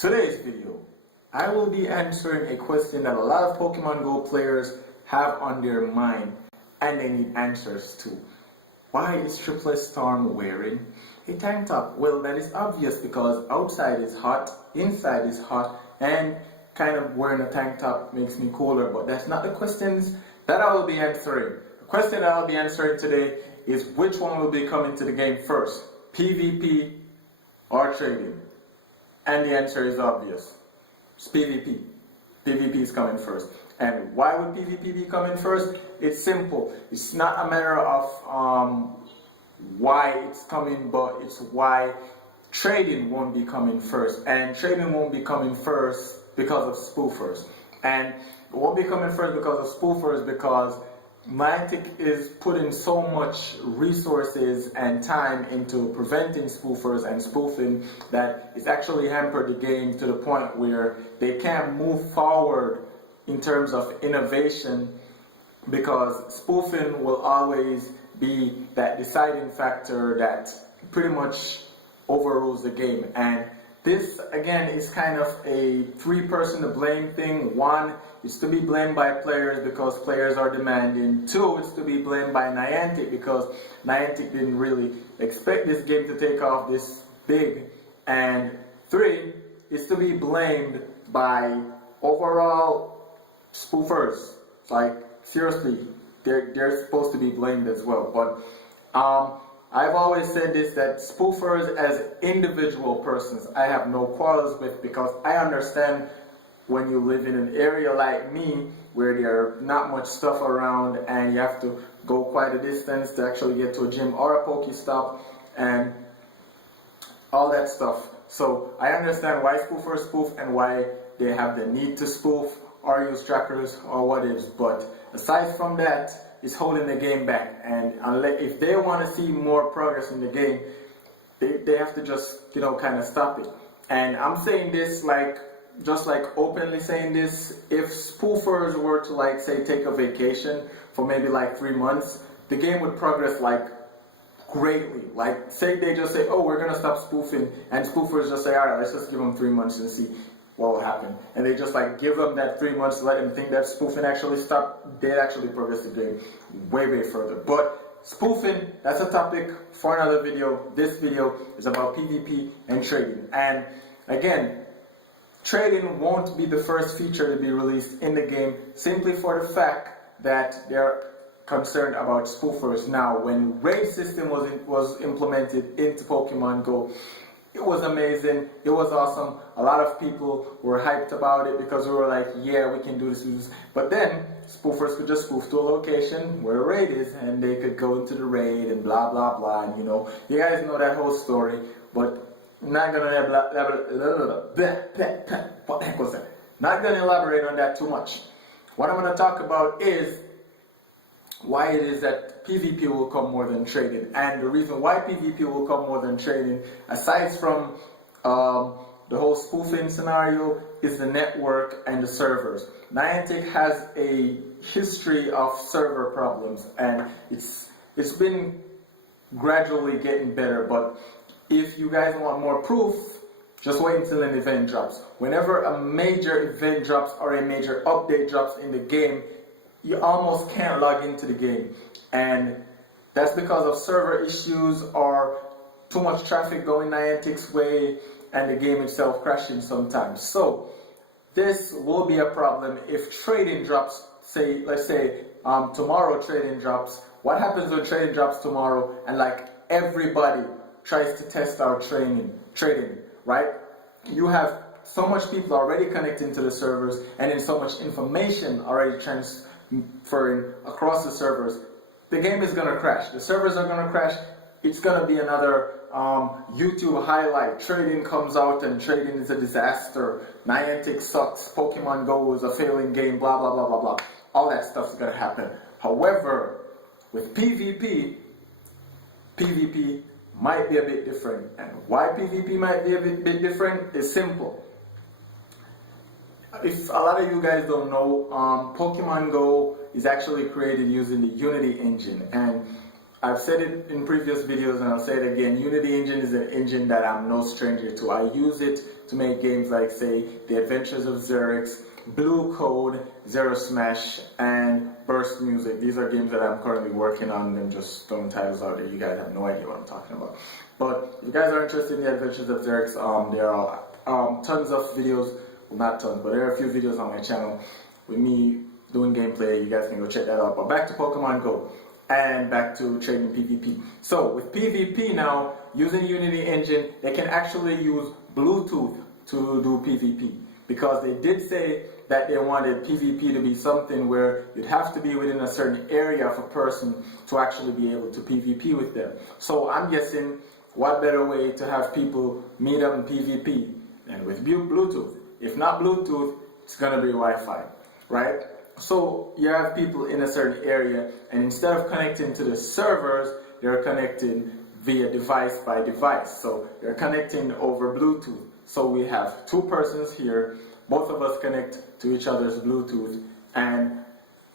Today's video, I will be answering a question that a lot of Pokemon Go players have on their mind and they need answers to. Why is Triple Storm wearing a tank top? Well, that is obvious because outside is hot, inside is hot, and kind of wearing a tank top makes me cooler, but that's not the questions that I will be answering. The question that I'll be answering today is which one will be coming to the game first, PvP or trading? And the answer is obvious. It's PvP. PvP is coming first. And why would PvP be coming first? It's simple. It's not a matter of why it's coming, but it's why trading won't be coming first. And trading won't be coming first because of spoofers. And it won't be coming first because of spoofers because Niantic is putting so much resources and time into preventing spoofers and spoofing that it's actually hampered the game to the point where they can't move forward in terms of innovation because spoofing will always be that deciding factor that pretty much overrules the game. And this again is kind of a three-person to blame thing. One, it's to be blamed by players because players are demanding. Two, it's to be blamed by Niantic because Niantic didn't really expect this game to take off this big. And three, it's to be blamed by overall spoofers. Like seriously, they're supposed to be blamed as well. But I've always said this, that spoofers as individual persons I have no quarrels with because I understand when you live in an area like me where there's not much stuff around and you have to go quite a distance to actually get to a gym or a Pokestop and all that stuff. So I understand why spoofers spoof and why they have the need to spoof or use trackers or what is, but aside from that, it's holding the game back. And unless, if they want to see more progress in the game, they have to just, kind of stop it. And I'm saying this just openly saying this, if spoofers were to say take a vacation for maybe 3 months, the game would progress greatly. Say they just say, oh, we're gonna stop spoofing, and spoofers just say, all right, let's just give them 3 months and see what will happen. And they just give them that 3 months to let them think that spoofing actually stopped. They actually progress the game way further. But spoofing, that's a topic for another video. This video is about PvP and trading. And again, trading won't be the first feature to be released in the game simply for the fact that they're concerned about spoofers. Now, when raid system was implemented into Pokemon Go, it was amazing, it was awesome. A lot of people were hyped about it because we were like, yeah, we can do this. But then, spoofers could just spoof to a location where a raid is and they could go into the raid and blah, blah, blah. And you guys know that whole story, but not gonna not gonna elaborate on that too much. What I'm gonna talk about is why it is that PvP will come more than trading. And the reason why PvP will come more than trading, aside from the whole spoofing scenario, is the network and the servers. Niantic has a history of server problems, and it's been gradually getting better, but if you guys want more proof, just wait until an event drops. Whenever a major event drops or a major update drops in the game, you almost can't log into the game. And that's because of server issues or too much traffic going Niantic's way and the game itself crashing sometimes. So this will be a problem if trading drops, let's say tomorrow trading drops. What happens when trading drops tomorrow and everybody tries to test our trading, right? You have so much people already connecting to the servers and then so much information already transferring across the servers. The game is going to crash. The servers are going to crash. It's going to be another YouTube highlight. Trading comes out and trading is a disaster. Niantic sucks. Pokemon Go is a failing game. Blah, blah, blah, blah, blah. All that stuff is going to happen. However, with PvP might be a bit different. And why PvP might be a bit different is simple. If a lot of you guys don't know, Pokemon Go is actually created using the Unity engine, and I've said it in previous videos and I'll say it again, Unity engine is an engine that I'm no stranger to. I use it to make games like, say, The Adventures of Xerix, Blue Code, Zero Smash, and Burst Music. These are games that I'm currently working on and just throwing titles out there. You guys have no idea what I'm talking about. But if you guys are interested in The Adventures of Xerix, there are tons of videos, well, not tons, but there are a few videos on my channel with me doing gameplay. You guys can go check that out. But back to Pokemon Go. And back to trading PvP. So with PvP now, using Unity engine, they can actually use Bluetooth to do PvP. Because they did say that they wanted PvP to be something where you'd have to be within a certain area of a person to actually be able to PvP with them. So I'm guessing, what better way to have people meet up in PvP than with Bluetooth? If not Bluetooth, it's gonna be Wi-Fi, right? So you have people in a certain area, and instead of connecting to the servers, they're connecting via device by device. So they're connecting over Bluetooth. So we have two persons here, both of us connect to each other's Bluetooth, and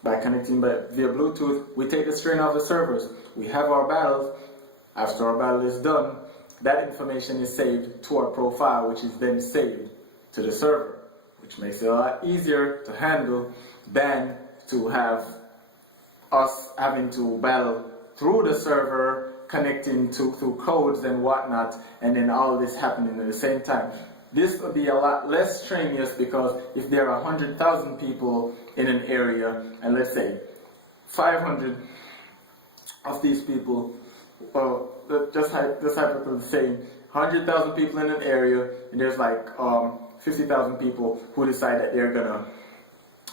by connecting via Bluetooth, we take the strain off the servers. We have our battles. After our battle is done, that information is saved to our profile, which is then saved to the server, which makes it a lot easier to handle than to have us having to battle through the server, connecting through codes and whatnot, and then all this happening at the same time. This would be a lot less strenuous, because if there are 100,000 people in an area, and let's say 500 of these people, well, just hypothetically saying 100,000 people in an area, and there's like 50,000 people who decide that they're gonna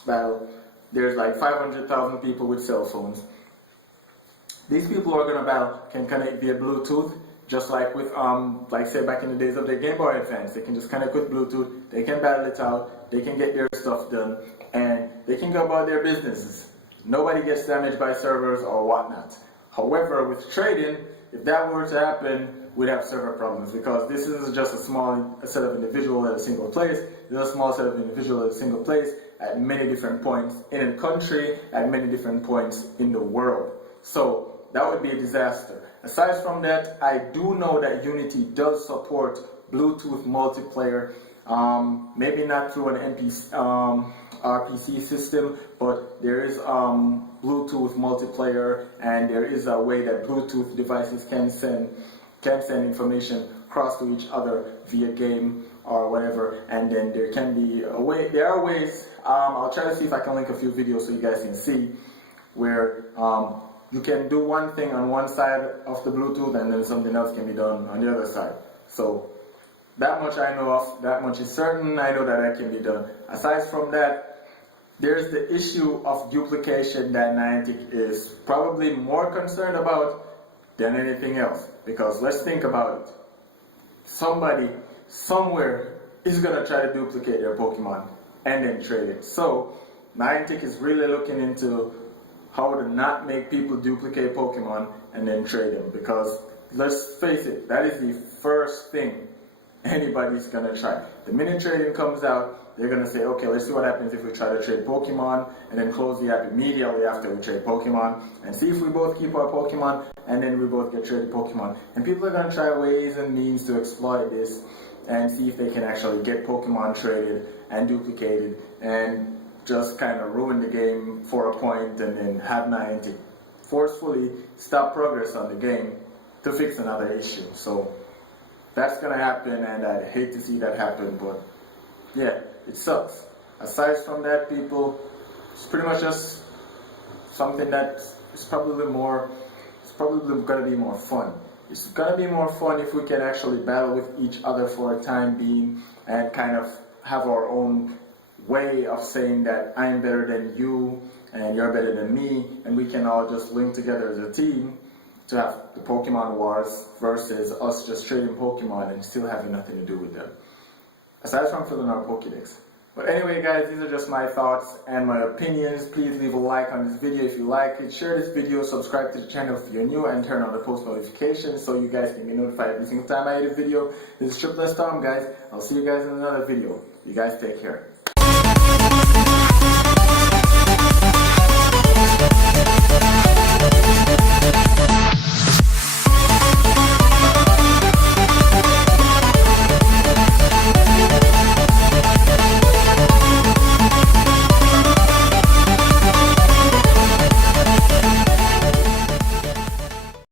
battle. There's like 500,000 people with cell phones. These people who are gonna battle can connect via Bluetooth, just like with like say back in the days of the Game Boy Advance. They can just connect with Bluetooth, they can battle it out, they can get their stuff done, and they can go about their businesses. Nobody gets damaged by servers or whatnot. However, with trading, if that were to happen, we'd have server problems, because this is just a small set of individuals at a single place. There's a small set of individuals at a single place at many different points in a country, at many different points in the world. So that would be a disaster. Aside from that, I do know that Unity does support Bluetooth multiplayer. Maybe not through an RPC system, but there is Bluetooth multiplayer, and there is a way that Bluetooth devices can send information across to each other via game or whatever. And then there can be a way. There are ways. I'll try to see if I can link a few videos so you guys can see where you can do one thing on one side of the Bluetooth, and then something else can be done on the other side. So that much I know of, that much is certain. I know that can be done. Aside from that, there's the issue of duplication that Niantic is probably more concerned about than anything else. Because let's think about it. Somebody, somewhere, is going to try to duplicate their Pokemon and then trade it. So Niantic is really looking into how to not make people duplicate Pokemon and then trade them. Because let's face it, that is the first thing anybody's gonna try. The minute trading comes out, they're gonna say, okay, let's see what happens if we try to trade Pokemon, and then close the app immediately after we trade Pokemon, and see if we both keep our Pokemon, and then we both get traded Pokemon. And people are gonna try ways and means to exploit this and see if they can actually get Pokemon traded and duplicated and just kind of ruin the game for a point, and then have Niantic forcefully stop progress on the game to fix another issue. So that's gonna happen, and I hate to see that happen, but yeah, it sucks. Aside from that, people, it's pretty much just something that is probably gonna be more fun. It's gonna be more fun if we can actually battle with each other for a time being and kind of have our own way of saying that I'm better than you and you're better than me, and we can all just link together as a team to have the Pokemon Wars versus us just trading Pokemon and still having nothing to do with them. Aside from filling our Pokédex. But anyway guys, these are just my thoughts and my opinions. Please leave a like on this video if you like it. Share this video, subscribe to the channel if you're new, and turn on the post notifications so you guys can get notified every single time I edit a video. This is Triple S Tom, guys. I'll see you guys in another video. You guys take care.